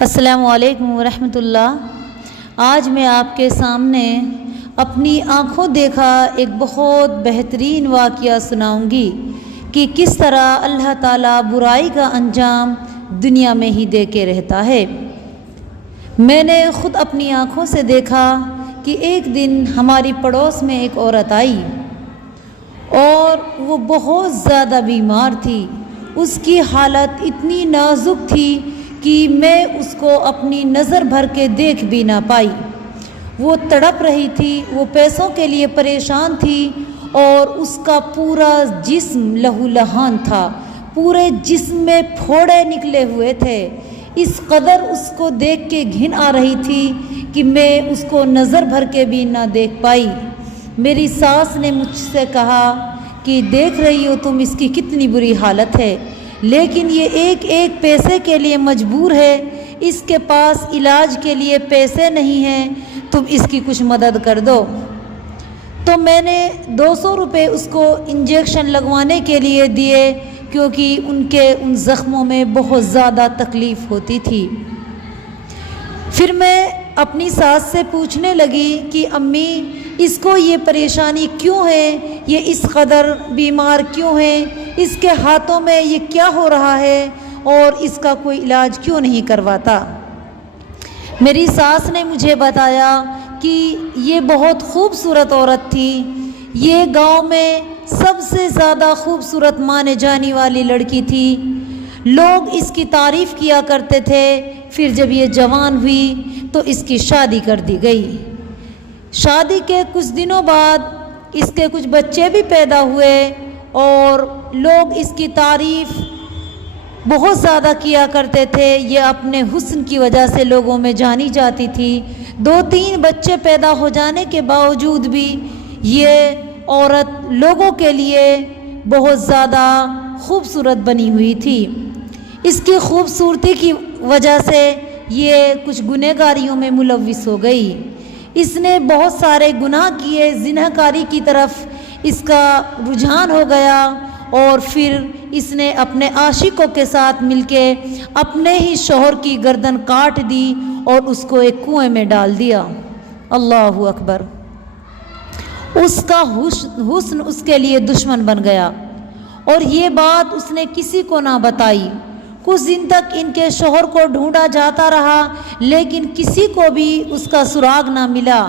السلام علیکم ورحمۃ اللہ۔ آج میں آپ کے سامنے اپنی آنکھوں دیکھا ایک بہت بہترین واقعہ سناؤں گی کہ کس طرح اللہ تعالیٰ برائی کا انجام دنیا میں ہی دے کے رہتا ہے۔ میں نے خود اپنی آنکھوں سے دیکھا کہ ایک دن ہماری پڑوس میں ایک عورت آئی اور وہ بہت زیادہ بیمار تھی۔ اس کی حالت اتنی نازک تھی کہ میں اس کو اپنی نظر بھر کے دیکھ بھی نہ پائی۔ وہ تڑپ رہی تھی، وہ پیسوں کے لیے پریشان تھی اور اس کا پورا جسم لہو لہان تھا، پورے جسم میں پھوڑے نکلے ہوئے تھے۔ اس قدر اس کو دیکھ کے گھن آ رہی تھی کہ میں اس کو نظر بھر کے بھی نہ دیکھ پائی۔ میری ساس نے مجھ سے کہا کہ دیکھ رہی ہو تم اس کی کتنی بری حالت ہے، لیکن یہ ایک ایک پیسے کے لیے مجبور ہے، اس کے پاس علاج کے لیے پیسے نہیں ہیں، تم اس کی کچھ مدد کر دو۔ تو میں نے 200 روپے اس کو انجیکشن لگوانے کے لیے دیے، کیونکہ ان زخموں میں بہت زیادہ تکلیف ہوتی تھی۔ پھر میں اپنی ساس سے پوچھنے لگی کہ امی اس کو یہ پریشانی کیوں ہے، یہ اس قدر بیمار کیوں ہے، اس کے ہاتھوں میں یہ کیا ہو رہا ہے اور اس کا کوئی علاج کیوں نہیں کرواتا۔ میری ساس نے مجھے بتایا کہ یہ بہت خوبصورت عورت تھی، یہ گاؤں میں سب سے زیادہ خوبصورت مانے جانے والی لڑکی تھی، لوگ اس کی تعریف کیا کرتے تھے۔ پھر جب یہ جوان ہوئی تو اس کی شادی کر دی گئی۔ شادی کے کچھ دنوں بعد اس کے کچھ بچے بھی پیدا ہوئے اور لوگ اس کی تعریف بہت زیادہ کیا کرتے تھے، یہ اپنے حسن کی وجہ سے لوگوں میں جانی جاتی تھی۔ 2-3 بچے پیدا ہو جانے کے باوجود بھی یہ عورت لوگوں کے لیے بہت زیادہ خوبصورت بنی ہوئی تھی۔ اس کی خوبصورتی کی وجہ سے یہ کچھ گنہگاریوں میں ملوث ہو گئی۔ اس نے بہت سارے گناہ کیے، زناکاری کی طرف اس کا رجحان ہو گیا اور پھر اس نے اپنے عاشقوں کے ساتھ مل کے اپنے ہی شوہر کی گردن کاٹ دی اور اس کو ایک کنویں میں ڈال دیا۔ اللہ اکبر! اس کا حسن اس کے لیے دشمن بن گیا اور یہ بات اس نے کسی کو نہ بتائی۔ کچھ دن تک ان کے شوہر کو ڈھونڈا جاتا رہا لیکن کسی کو بھی اس کا سراغ نہ ملا۔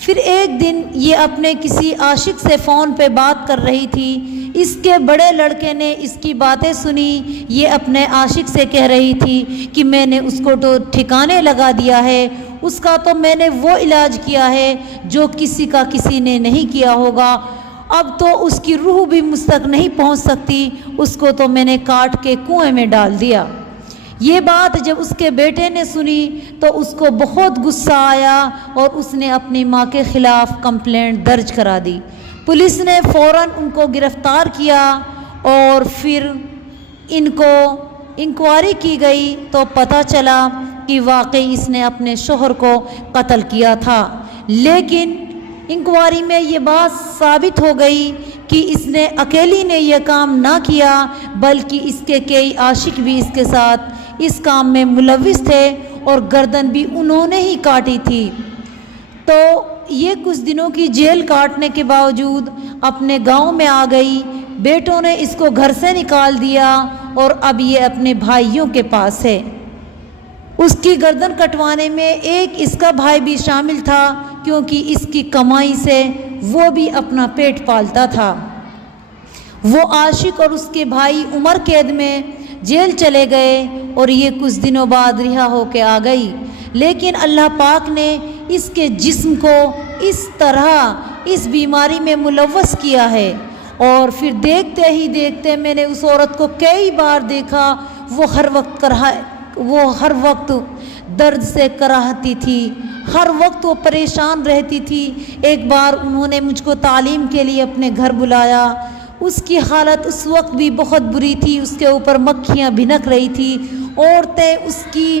پھر ایک دن یہ اپنے کسی عاشق سے فون پہ بات کر رہی تھی، اس کے بڑے لڑکے نے اس کی باتیں سنی۔ یہ اپنے عاشق سے کہہ رہی تھی کہ میں نے اس کو تو ٹھکانے لگا دیا ہے، اس کا تو میں نے وہ علاج کیا ہے جو کسی نے نہیں کیا ہوگا، اب تو اس کی روح بھی مجھ تک نہیں پہنچ سکتی، اس کو تو میں نے کاٹ کے کنویں میں ڈال دیا۔ یہ بات جب اس کے بیٹے نے سنی تو اس کو بہت غصہ آیا اور اس نے اپنی ماں کے خلاف کمپلینٹ درج کرا دی۔ پولیس نے فوراً ان کو گرفتار کیا اور پھر ان کو انکوائری کی گئی تو پتہ چلا کہ واقعی اس نے اپنے شوہر کو قتل کیا تھا، لیکن انکوائری میں یہ بات ثابت ہو گئی کہ اس نے اکیلی نے یہ کام نہ کیا بلکہ اس کے کئی عاشق بھی اس کے ساتھ اس کام میں ملوث تھے اور گردن بھی انہوں نے ہی کاٹی تھی۔ تو یہ کچھ دنوں کی جیل کاٹنے کے باوجود اپنے گاؤں میں آ گئی، بیٹوں نے اس کو گھر سے نکال دیا اور اب یہ اپنے بھائیوں کے پاس ہے۔ اس کی گردن کٹوانے میں ایک اس کا بھائی بھی شامل تھا، کیونکہ اس کی کمائی سے وہ بھی اپنا پیٹ پالتا تھا۔ وہ عاشق اور اس کے بھائی عمر قید میں جیل چلے گئے اور یہ کچھ دنوں بعد رہا ہو کے آ گئی، لیکن اللہ پاک نے اس کے جسم کو اس طرح اس بیماری میں ملوث کیا ہے اور پھر دیکھتے ہی دیکھتے میں نے اس عورت کو کئی بار دیکھا، وہ ہر وقت درد سے کراہتی تھی، ہر وقت وہ پریشان رہتی تھی۔ ایک بار انہوں نے مجھ کو تعلیم کے لیے اپنے گھر بلایا، اس کی حالت اس وقت بھی بہت بری تھی، اس کے اوپر مکھیاں بھنک رہی تھی، عورتیں اس کی